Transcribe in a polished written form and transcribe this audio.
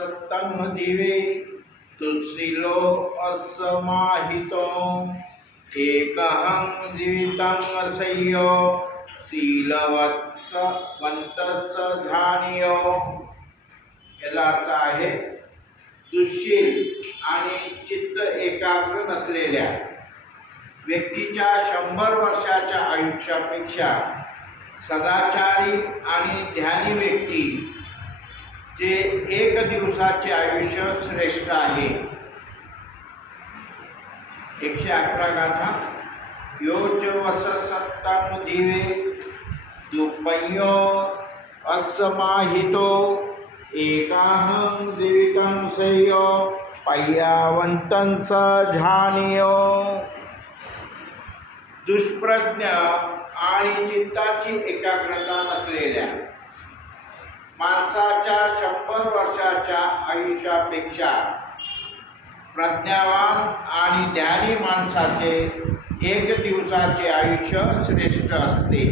सत्तं दिवे तुलसीलो असमाहितो एकहं जीवितं असह्यो शीलवंतस ध्यानियो। याला अर्थ आहे दुःशील आणि चित्त एकाग्र नसलेल्या व्यक्तीच्या 100 वर्षाच्या आयुष्यापेक्षा सदाचारी आणि ध्यानी व्यक्ती जे 1 दिवसाचे आयुष्य श्रेष्ठ आहे। 111 गाथा। योच वस सत्तं दिवे दुपयो असमाहितो एकाहं जीवितं सह्यो पय्यावन्तं स ध्यानियो। दुष्प्रज्ञ आणि चित्ताची एकाग्रता नसलेल्या माणसाच्या 100 वर्षाच्या आयुष्यापेक्षा प्रज्ञावान आणि ध्यानी माणसाचे 1 दिवसाचे आयुष्य श्रेष्ठ असते।